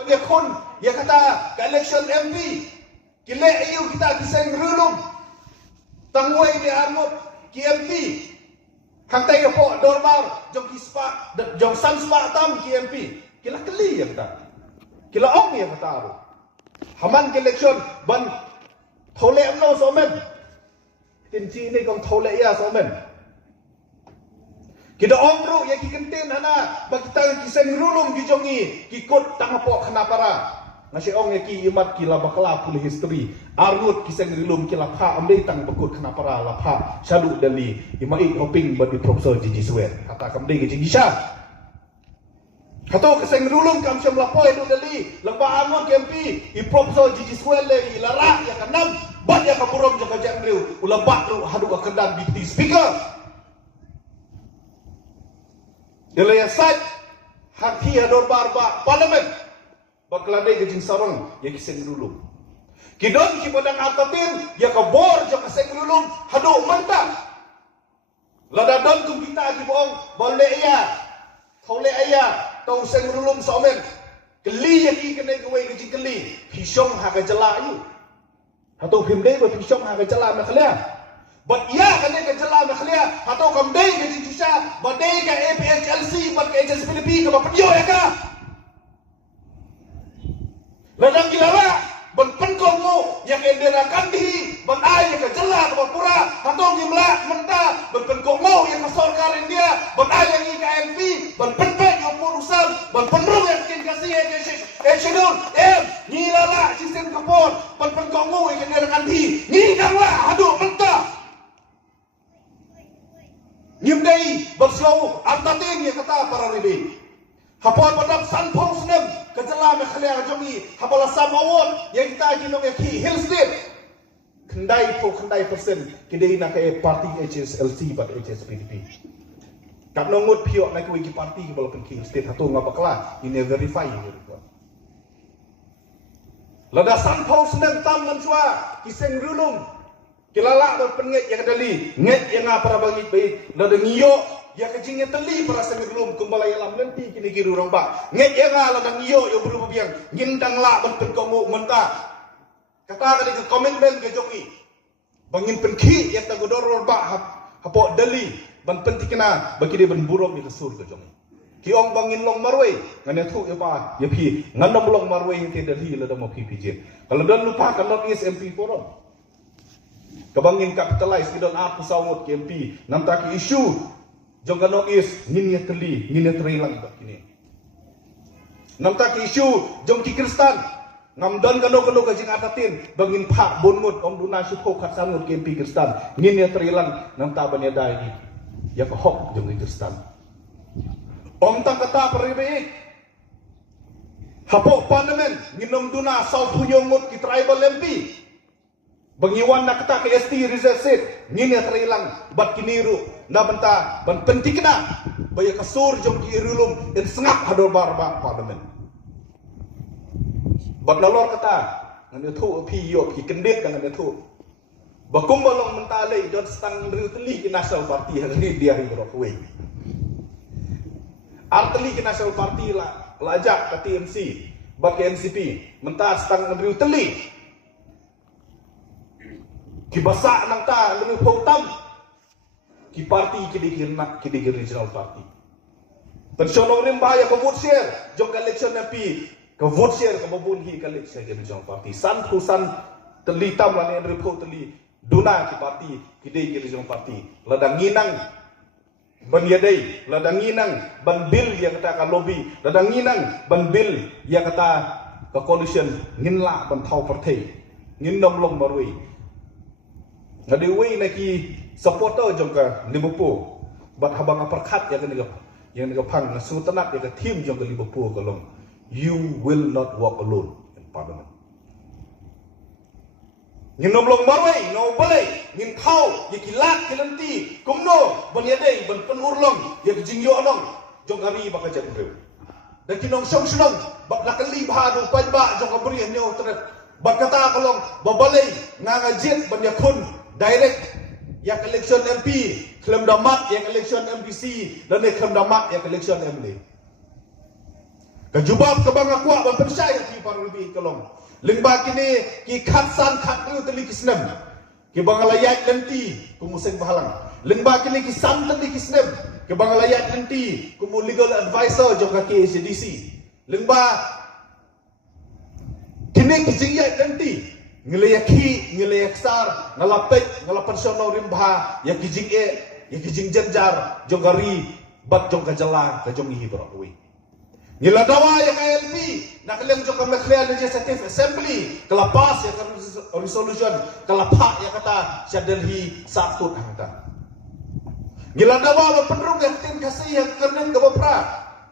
Banyak kon ya kata ke election MP kile ayu kita kiseng rulum tangway di armut ki MP hantai po dorbar jong kispa jong sanspa tam ki MP kila keli ya kata kila ong ya kata aru haman ke election ban thole amno somen tinci ni kong thole ya somen kita omru ya ki kenten hana bakita kiseng rulum ki jongi ki kot tangapo khanapara nasi ong ya ki imat ki la bakla pul history arut kiseng rulum ki la pha amdei tang bakut khanapara la pha shalu dali imai hoping badi professor Gigi Swen kata kamdei ki Gigi Sha kato kiseng rulum kam syam la poi du dali lamba amut ki MP i professor Gigi Swen le i lara ya kanam bat ya kapurom jaka jangriu ulaba ru hadu akendan deputy speaker Ilaya sat haki ador barba parlimen bakladai gejing sarong ya kiseng dulu kidon ki padang atatin ya ka bor jo kiseng dulu hado mantap lada don kum kita ki boong balle iya thole iya tau seng dulu somen keli ya ki kene gwe gejing keli pisong ha ka jela yu hado himdei ba pisong ha ka jela na khalia But iya kane ke jela na khlia hato kam dei ke jisha badai ka APHLC bat ke HSPDP ka bapadio ya ka ladang gilara ban penkong mo ya ke dera kandi ban ai ka jela ka bapura hato gimla menta ban penkong mo ya ka sarkar India ban ai yang ka MP ban penpek yo urusan ban penrung yang kin kasih schedule ngilala sistem kapor ban penkong mo ya ke dera kandi ni kangla hadu menta Nyimdai berslow artatin ya kata para ribi. Hapon padam sanpong senem kejela me khlia jomi hapala samawon yang kita kinong ki hillsdale. Kendai persen kidai na ke parti HSLC bat HSPDP. Kap nongut pio na ke wiki parti walaupun ki state hatu ngapakla ini verify gitu. Lada sanpong senem tam manswa kiseng rulung kilala berpengit yang dali nget yang apa bagi baik lada ngiyo ya kecingnya teli para semirlum kembali alam nanti kini kiri orang ba nget yang lada ngiyo yo berubah biang ngindang la bentuk kamu mentah kata kali ke komitmen ke joki bangin penki yang tagodor orang ba hapo dali ban pentikna bagi dia ben buruk di kesur ke joki kiong bangin long marway ngane thu ya pa ya pi ngandam long marway yang dali lada mau PPJ kalau dan lupa kan not is MP forum Kabangin capitalize kidon apa sawut KMP namtaki isu jong kanong is nginya terilang tak kini namtaki isu jong ki Kristan ngamdan kanong kajing atatin bangin pak bonmut om duna syuko kat sangut KMP Kristan nginya terilang namta banya dai ya ka hok jong Kristan om tang kata peribaik hapok parlimen nginom duna South Huyongut ki tribal MP Bangiwan nak kata ke ST reserve seat ngini terilang bat kiniru na benta ban penting na baya kasur jom ki irulum in sengap hador barba parlimen bat lalor kata ngani thu pi yo ki kendit kan ngani thu bakum balong mentale don stang riu teli ki national party hari dia ri rokwe arteli ki national party la lajak ke TMC bat ke NCP mentah stang riu teli Kibasa nang ta lebih pautam ki parti kidi regional party pensionong rim bahaya ke vote share jong election MP ke vote share ke babun hi election regional party san khusan telitam la ne report teli duna ki parti kidi regional party ladang nginang ban yadai ladang nginang ban bill yang kata ka lobby ladang nginang ban bill yang kata ka coalition nginla ban thau partai nginom long marui Ngadiwi naki supporter jongka Liverpool, bat habang aparkat yang nega pang nasutanat yang tim jongka Liverpool kalong, you will not walk alone in parliament. Ngin nomlong marway, no balay, ngin kau, yakilat kilanti, kumno, ban yadai, ban penurlong, yak jingyo anong, jongkari baka jadrew. Dan kinong syong, bat nakali bahadu panba jongka beri nyo teret, bat kata kalong babalay ngangajit ban yakun. Direct yang election MP, klaim damat yang election MPC dan klaim damat yang election MLA. Kejubab ke bang akuak ban pensai ki paru lebih kolong. Lengba kini ki khatsan khatru teli kisnem. Ki bang layat lenti ku museng bahalang. Lengba kini ki sam teli kisnem. Ki bang layat lenti ku mu legal advisor jong ka KCDC. Lengba kini ki jingyat lenti ngelayaki ngelayak sar ngalapet ngalapensional rimba ya ki jingye ya ki jingjenjar jong gari bat jong ka jalan ka jong hi barawi. Nila dawa yang ALP nak keleng jok kami clear legislative assembly kelapas ya kan resolution kelapak ya kata Delhi satu kata. Nila dawa penrung yang tin kasih yang kernen ke bopra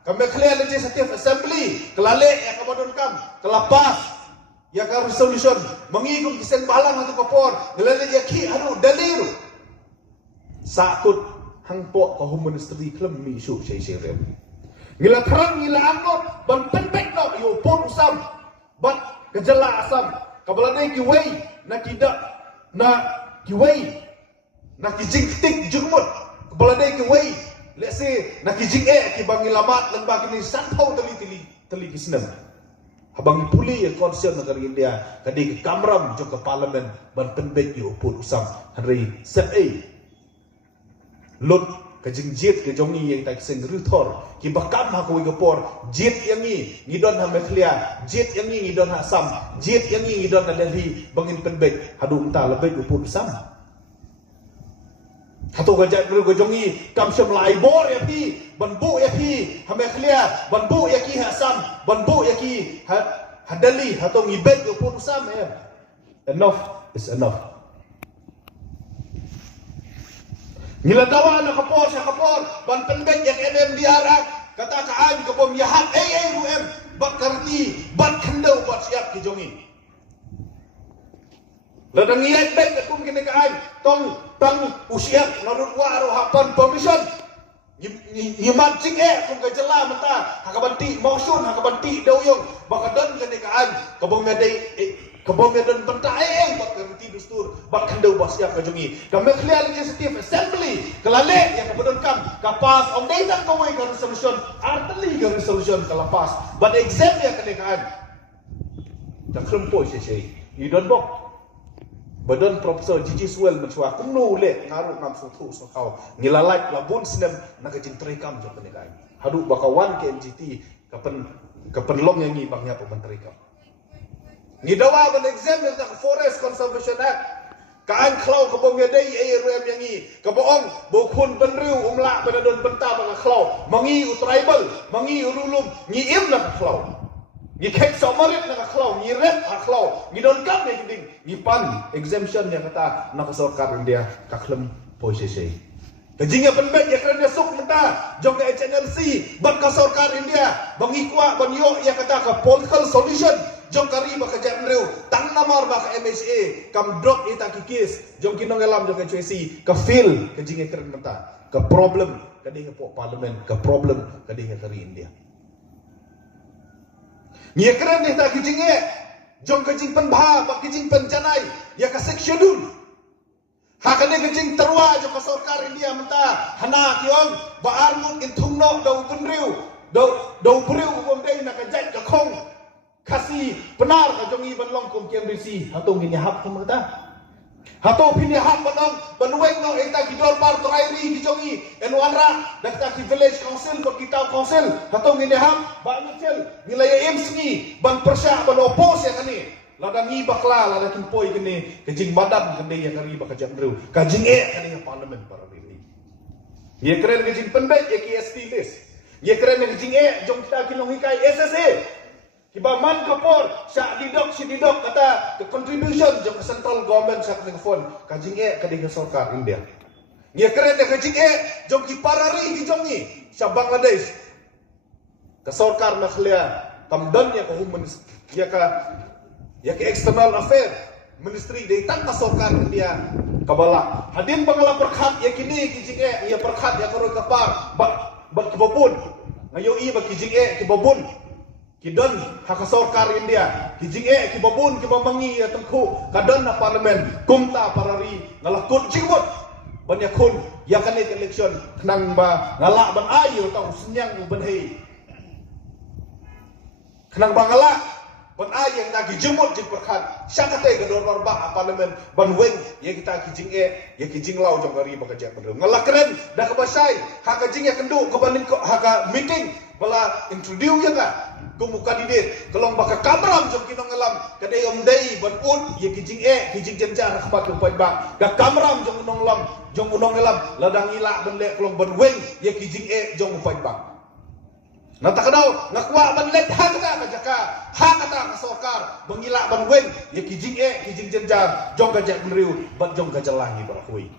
kami clear legislative assembly kelale ya kabadon kam kelapas ya kan resolution mengikut kisen balang atau kapor ngelale ya ki aduh dalil satu hangpok ke home ministry klem mi isu saya ngila terang ngila angkot ban pendek no yo pon usam ban kejela asam kabalade ki wei na tidak na ki wei na ki jingtik jurmut kabalade ki wei let's say na ki jing ki bangilamat lang bagi ni santhau teli kisnem habang puli ya concern negara India kadi ki kamram jo ke parlimen ban pendek yo pon usam hari sep lot kajing jit ke jongi yang tak seng rutor ki bakam ha ko igapor jit yang ni ngidon ha meklia jit yang ni ngidon ha sam jit yang ni ngidon ha Delhi bangin penbek hadu unta lebih upur sam hatu gajat ru ko jongi kam syam lai bor ya pi banbu ya pi ha meklia banbu ya ki ha sam banbu ya ki ha Delhi hatu ngibet upur sam ya enough is enough. Nila dawa na kapor sa kapor ban pendek yang MMDR kata kaan ke bom yahat ruem bat karti bat kendau bat siap ki jongi ladang iat baik kum kini kaan tong usiap narut waro hapan permission nyimat cing kum ka jela mata hakabanti mausun hakabanti dauyong bakadon kini kaan ke bom medai kebom dan pentai buat kerti dustur bak kendau bos siap kajongi kami clear legislative assembly kelale yang kemudian kam kapas om data kawai ke resolution arteli ke resolution kelapas but exam yang kenekaan tak krempoi sesi you don't book badan profesor Gigi Swell mencua kumno le ngaruh ngam sutu sokau ngilalai labun sinem nak kecin terikam jo kenekaan hadu bakawan ke MGT kapan long yang ni bangnya pementeri kam ni dawa ban exam yang Forest Conservation Act kaan klau ke bom yadai ruem yang ni ke boong bokun benriu umla benadon benta bang klau mangi tribal mangi rulum ni im nak klau ni kek somarit nak klau ni red klau ni don kam ni ding ni pan exemption yang kata nak sarkar India kaklem posisi kejingnya penbet ya kerana suk menta jong ke HNLC ban ka sarkar India bangi kwa ban yo ya kata ka political solution jong kari ba kerja mreu tang namar ba ka MHA kam drop ita kikis jong kinong elam jong ka CC ka feel ka jinge keren mata ka problem ka dinge po parliament ka problem ka dinge kari India ni keren ni ta kijinge jong ka jing penbha ba kijing penjanai ya ka schedule ha ka ni kijing terwa jong ka sarkar India mata hana kiong ba armut in thungno do bunriu do breu bom dei na ka jat ka khong kasih benar ka jongi ban long kum kiam risi hato ngini hap kum kata hato pini hap banong banweng no eta gidor par trairi ki jongi enwanra dakta ki village council ko kita council hato ngini hap ba ngel nilai emsni ban persya ban opos ya kani ladang ngi bakla ladang kimpoi kene kejing badan kene ya kari ba kajam ru kajing kene parliament para ini ye keren kejing pendek ye ki ST list ye keren kejing jong kita kinong hikai SSA Kiba man kapor syak didok kata the contribution jong central government syak ning phone kajing kading sarkar India. Nya keren de kajing jong ki parari ki jong ni sa Bangladesh. Ka sarkar nakhlia kamdan ya ka home ya ka external affair ministry de tan ka sarkar India kabala. Hadin bangala perkhat ya kini kijing ya perkhat ya karo kapar ba kibabun. Ngayo ba kijing kibabun. Kidon hak sarkar India kijing kibabun kibamangi tengku kadon na parlimen kumta parari ngalakut jingmut banyak kun ya kan election nang ba ngalak ban ayo tau senyang ban hei Kenang bangala ban ayang na gijumot jing perkhat syakate gador norba parlemen ban weng ye kita kijing ye kijing lau jong gari bakaja pedung ngala keren dah kebasai haka jing ye kendu kebanin ko haka meeting bala introduce ya ka kumu kandidat kelong baka kamram jong kinong ngalam kadai om dei ban un ye kijing jenjar khbat lumpai bang da kamram jong unong ngalam ladang ila ban le kelong ban weng ye kijing jong lumpai bang Natakadaw, nakwa ban let hakata ka jaka, hakata ka sokar, bangila ban wen, ye kijing jenjar, jong ka jak meriu, ban jong ka jalangi barahui.